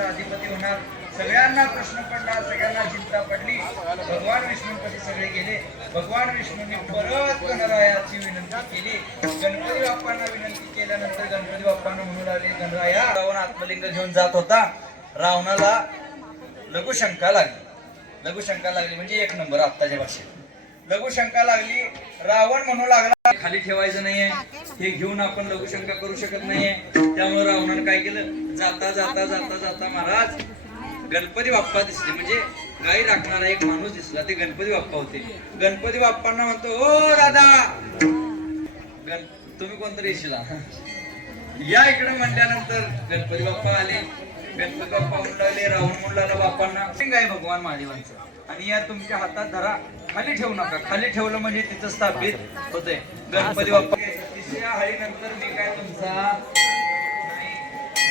अधिपती होणार. सगळ्यांना प्रश्न पडला, सगळ्यांना चिंता पडली. भगवान विष्णूंपती सगळे गेले. भगवान विष्णूंनी परत गणरायाची विनंती केली. गणपती बाप्पांना विनंती केल्यानंतर गणपती बाप्पांना म्हणू लागले, गणराया, रावण आत्मलिंग घेऊन जात होता. रावणाला लघुशंका लागली. लघुशंका लागली म्हणजे एक नंबर आत्ताच्या भाषेत. लघुशंका लागली. रावण म्हणू लागला, खाली ठेवायचं नाहीये, हे घेऊन आपण लघुशंका करू शकत नाहीये. त्यामुळे रावणाने काय केलं, जाता जाता जाता जाता महाराज गणपती बाप्पा दिसले, म्हणजे गाई राखणारा एक माणूस दिसला. ते गणपती बाप्पा होते. गणपती बाप्पांना म्हणतो, ओ दादा, तुम्ही कोणतरी येशील या इकडे म्हणल्यानंतर गणपती बाप्पा आले. गणपती बाप्पा म्हणू लागले, रावण म्हणू लागला बाप्पांना, आहे भगवान महादेवांचं, आणि या तुमच्या हातात धरा, खाली ठेवू नका. खाली ठेवलं म्हणजे तिथं स्थापित होते. गणपती बाप्पा तिसऱ्या हळीनंतर मी काय तुमचा नाही.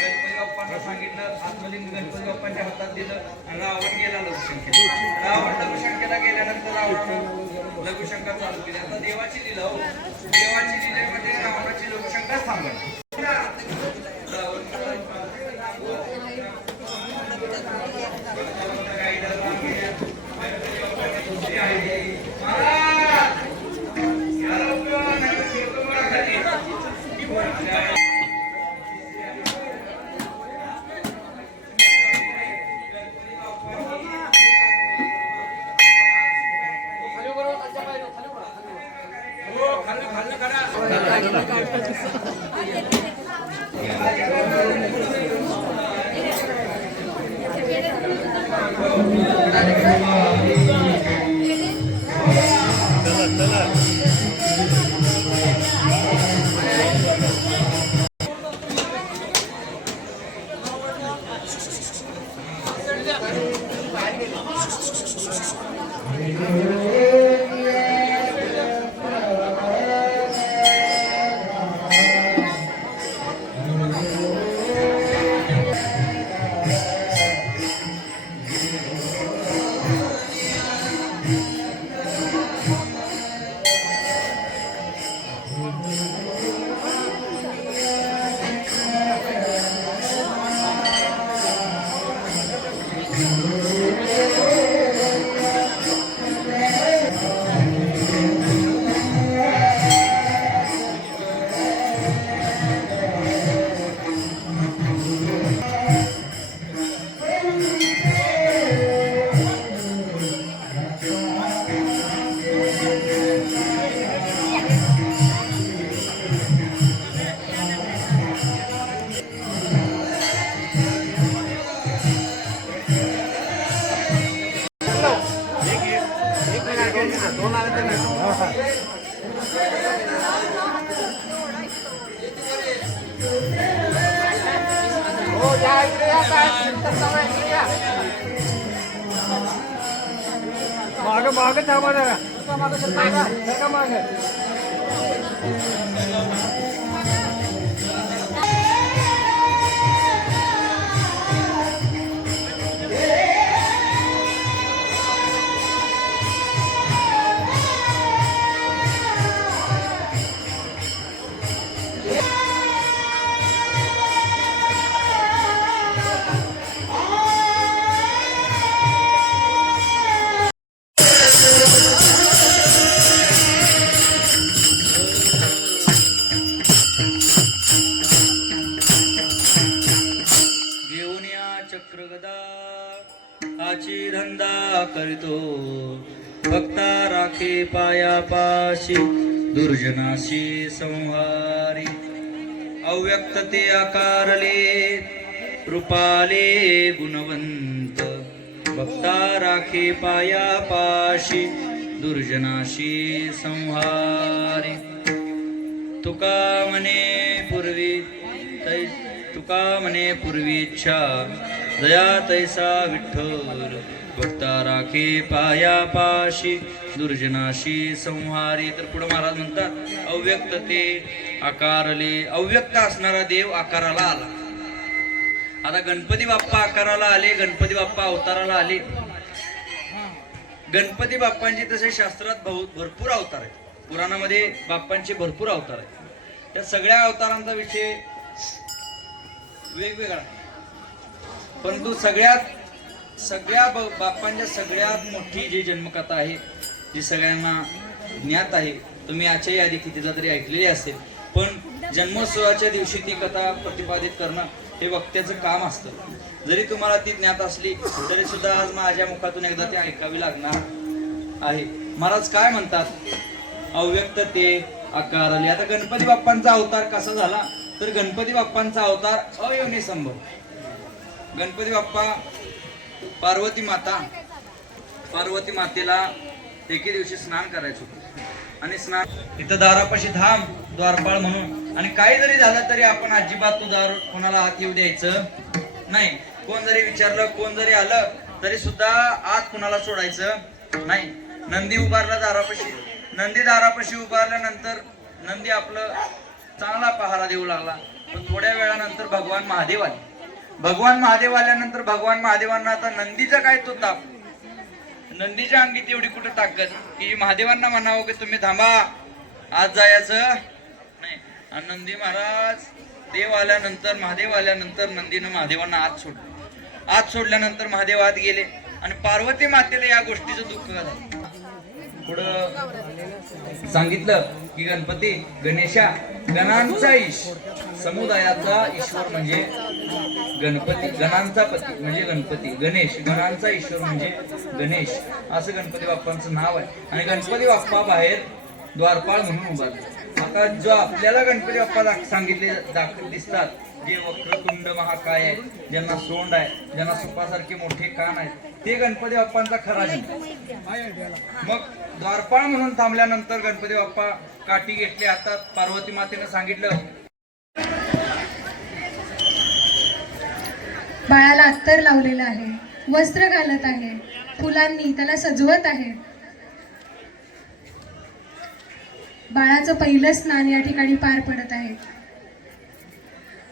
गणपती बाप्पांना सांगितलं, आत्मलिंग गणपती बाप्पांच्या हातात दिलं, आणि रावण गेला लघुशंकेला. रावण लघुशंकेला गेल्यानंतर रावण लघुशंका चालू केली. आता देवाची लीला हो, देवाची लीलेमध्ये रावणाची लघुशंका थांबली. मागे मागे थांबा जरा मागे हाची धंदा करतो. भक्ता राखे पायापाशी, दुर्जनाशी संहारी. अव्यक्त ते आकारले, रूपाले गुणवंत. भक्ता राखे पायापाशी, दुर्जनाशी संहारी. तुका म्हणे पूर्वी इच्छा, दया तैसा विठ्ठल. भक्ता राखे पायापाशी, दुर्जनाशी संहारी. तर पुढे महाराज म्हणतात, अव्यक्त ते आकारले. अव्यक्त असणारा देव आकाराला आला. आता गणपती बाप्पा आकाराला आले, गणपती बाप्पा अवताराला आले. गणपती बाप्पांचे तसे शास्त्रात भरपूर अवतार आहेत. पुराणामध्ये बाप्पांचे भरपूर अवतार आहेत. त्या सगळ्या अवतारांचा विषय वेगवेगळा आहे. परंतु बाप्पांच्या सगळ्यात मोठी जी जन्मकथा आहे, जी सगळ्यांना ज्ञात आहे, तुम्ही याच्याही आधी कितीदा तरी ऐकलेली असेल, पण जन्मोत्सवाच्या दिवशी ती कथा प्रतिपादित करणं हे वक्त्याचं काम असतं. जरी तुम्हाला ती ज्ञात असली तरी सुद्धा आज माझ्या मुखातून एकदा ती ऐकावी लागणार आहे. महाराज काय म्हणतात, अव्यक्त ते आकार आले. आता गणपती बाप्पांचा अवतार कसा झाला, तर गणपती बाप्पांचा अवतार अयोनी संभव. गणपती बाप्पा पार्वती मातेला एके दिवशी स्नान करायचं होतं आणि स्नान इथं दारापाशी थांब द्वारपाळ म्हणून, आणि काही जरी झालं तरी आपण अजिबात तू दार कोणाला आत येऊ द्यायचं नाही. कोण जरी विचारलं, कोण जरी आलं तरी सुद्धा आत कुणाला सोडायचं नाही. नंदी उभारला दारापाशी. नंदी दारापाशी उभारल्यानंतर नंदी आपलं चांगला पहारा देऊ लागला. पण थोड्या वेळानंतर भगवान महादेव आले. भगवान महादेव आल्यानंतर भगवान महादेवांना आता नंदीचा काय तो ताप, नंदीच्या अंगीत एवढी कुठे ताकद की महादेवांना म्हणावं की तुम्ही थांबा, आज जायचं नाही. आणि नंदी महाराज महादेव आल्यानंतर नंदीनं महादेवांना आत सोडलं. आत सोडल्यानंतर महादेव आत गेले आणि पार्वती मातेला या गोष्टीचं दुःख झालं. पुढं सांगितलं की गणपती गणेशा, गणांचा ईश, समुदायाचा ईश्वर म्हणजे गणपती, गणांचा पती म्हणजे गणपती, गणेश गणांचा ईश्वर म्हणजे गणेश, असं गणपती बाप्पांचं नाव आहे. आणि गणपती बाप्पा बाहेर द्वारपाळ म्हणून उभारले. आता जो आपल्याला गणपती बाप्पा सांगितले दिसतात, जे वक्रतुंड महाकाय आहे, ज्यांना सोंड आहे, ज्यांना सुपासारखे मोठे कान आहेत, ते गणपती बाप्पांचा खरा जन्म. मग द्वारपाळ म्हणून थांबल्यानंतर गणपती बाप्पा काठी घेतली हातात. पार्वती मातेनं सांगितलं, बाळाला अत्तर लावलेलं आहे, वस्त्र घालत आहे, फुलांनी त्याला सजवत आहे. बाळाचं पहिलं स्नान या ठिकाणी पार पडत आहे.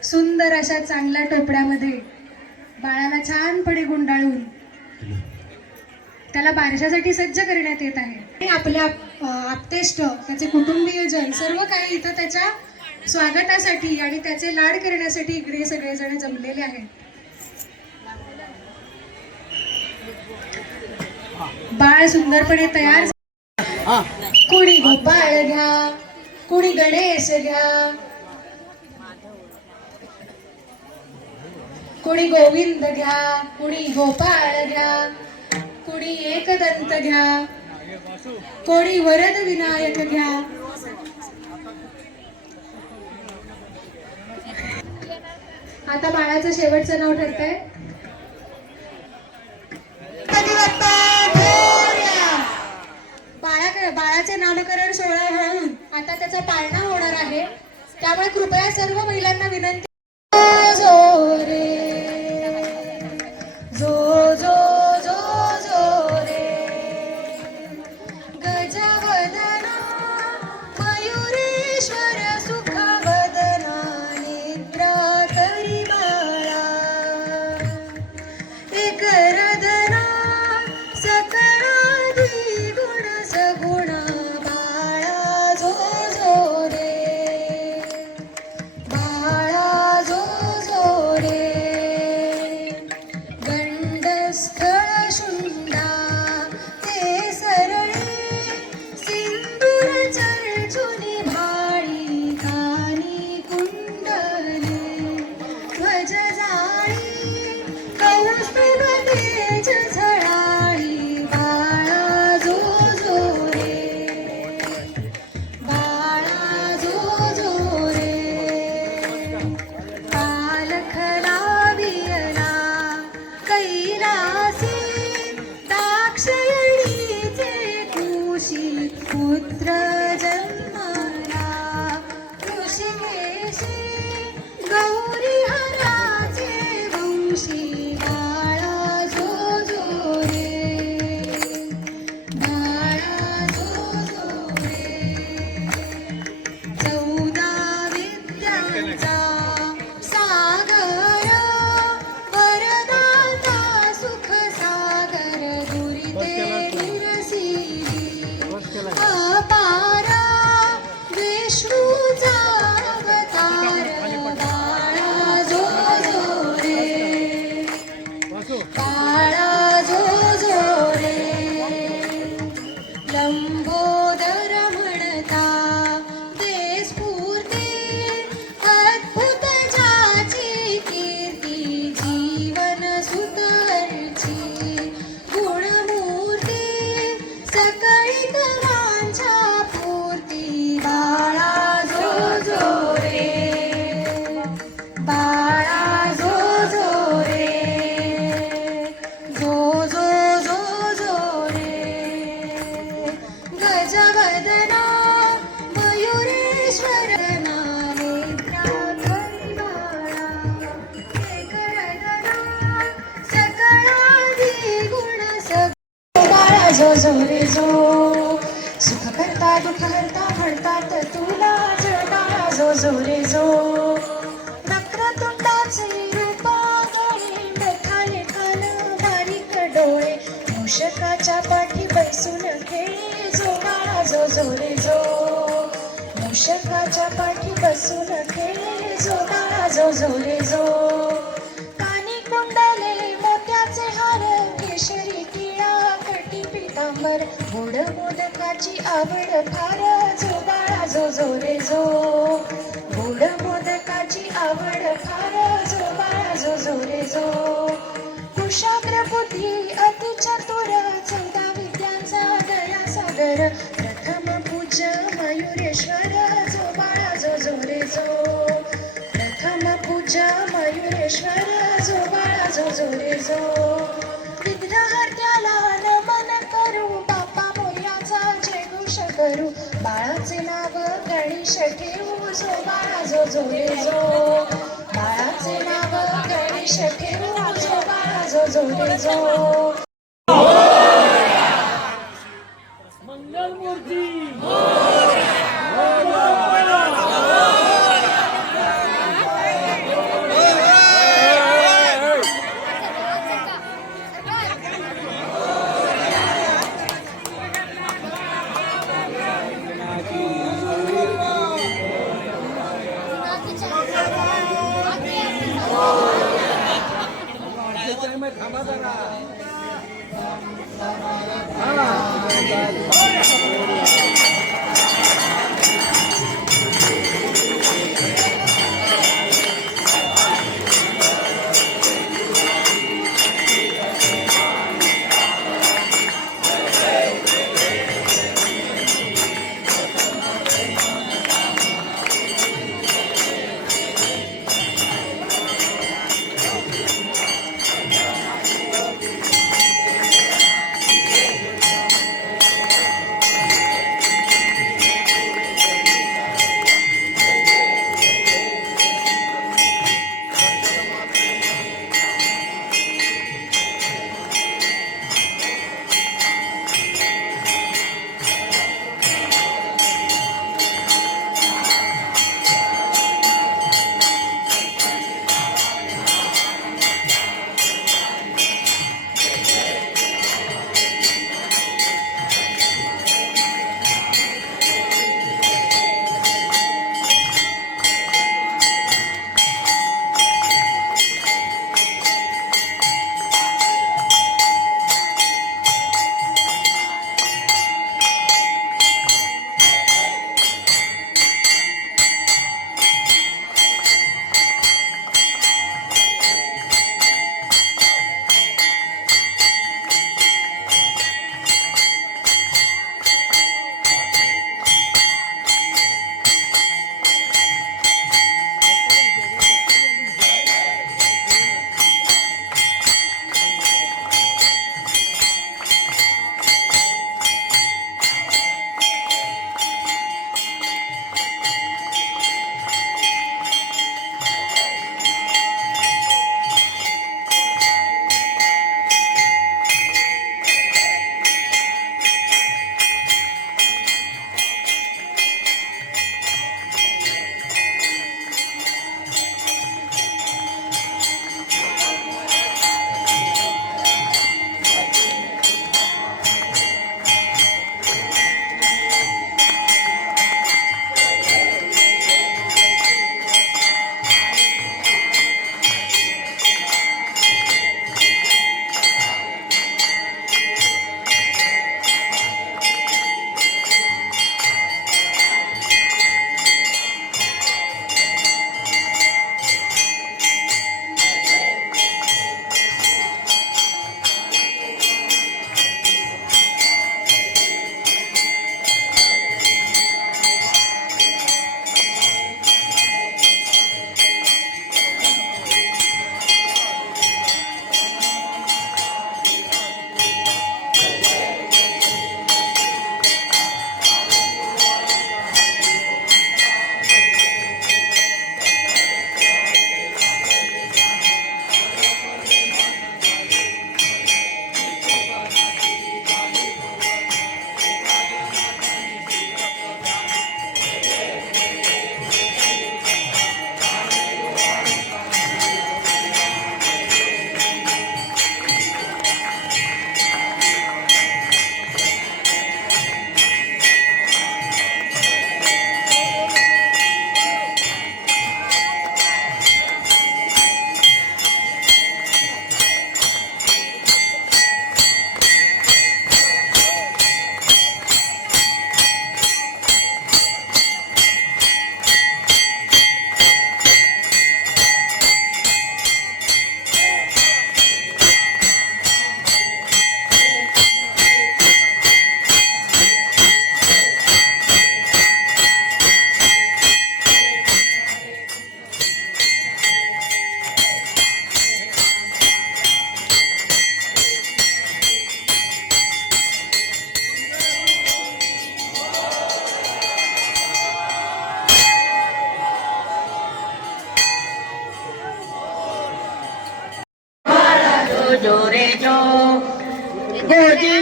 सुंदर अशा चांगल्या टोपड्यामध्ये बाळाला छानपणे गुंडाळून त्याला बारशासाठी सज्ज करण्यात येत आहे. आपल्या आप्तेष्ट, त्याचे कुटुंबीयजन सर्व काही इथं त्याच्या स्वागतासाठी आणि त्याचे लाड करण्यासाठी इकडे सगळेजण जमलेले आहेत. बाळ सुंदरपणे तयार. कुणी गोपाळ घ्या, कुणी गणेश घ्या, कुणी गोविंद घ्या, कुणी गोपाळ घ्या, कुणी एकदंत घ्या, कोणी वरद विनायक घ्या. आता बाळाचं शेवटचं नाव ठरतंय. बाळाचे नामकरण सोहळा होऊन आता त्याचा पाळणा होणार आहे. त्यामुळे कृपया सर्व महिलांना विनंती, जो रे जो जो जो जो रे गजवदना मयुरेश्वर सुखवदना निद्रा करी बाळा एक रदना सकळा द्विगुण सगुण बाळा जो जो रे बाळा दुःख हरता म्हणतात तुला जोडा जो जो रे जो वक्रतुंडाचे रूप गळे मोठाले कान बारीक डोळे मूषकाच्या पाठी बैसून खेळे जो बाळा जो जो रे जो मूषकाच्या पाठी बसून खेळे जो बाळा जो जो रे जो कानी कुंडले मोत्याचे हार केशरी टिळा कटी पितांबर गोड मोदकाची आवड फार जो बाळा जो जो रे जो गोड मोदकाची आवड फार जो बाळा जो जो रे जो कुशाग्र बुद्धी अति चतुर 14 विद्यांचा दया सागर प्रथम पूज्य मयुरेश्वर जो बाळा जो जो रे जो प्रथम पूज्य मयुरेश्वर जो बाळा जो जो रे जो विघ्नहर्त्याला नमन करू बाप्पा मोर्याचा जय घोष करू बाळाचे नाव गणेश ठेवू जो बाळा जो जो रे जो बाळाचे नाव गणेश ठेवू जो बाळा जो जो रे जो मंगलमूर्ती थांबा जरा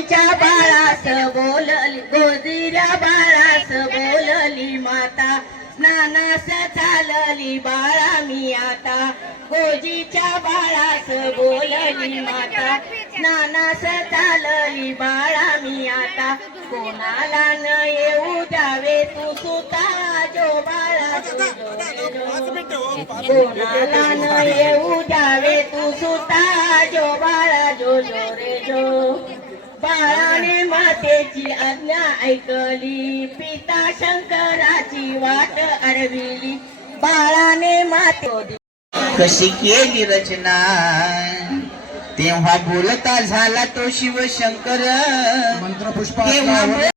गोजीच्या बाळास बोलली, गोजीच्या बाळास बोलली माता, नानास चालली बाळा मी आता. गोजीच्या बाळास बोलली माता, नानास चालली बाळा मी आता. कोणाला न येऊ द्यावे तू सुता, जो बाळा कोणाला न येऊ द्यावे तू सुता, जो बाळा जो जो रे जो. बाळाने मातेची आज्ञा ऐकली, पिता शंकराची वाट अडविली. बाळाने माते कशी केली रचना, तेव्हा बोलता झाला तो शिवशंकर. मंत्रपुष्प तेव्हा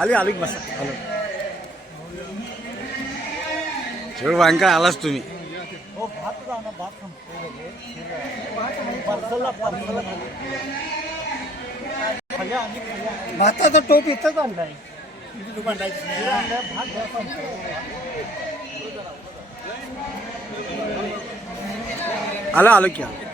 आली आली बसा आलो. शेवट भयंकर आलाच तुम्ही. भाताचा टोप इथंच आणलाय. आलो आलो की आलो.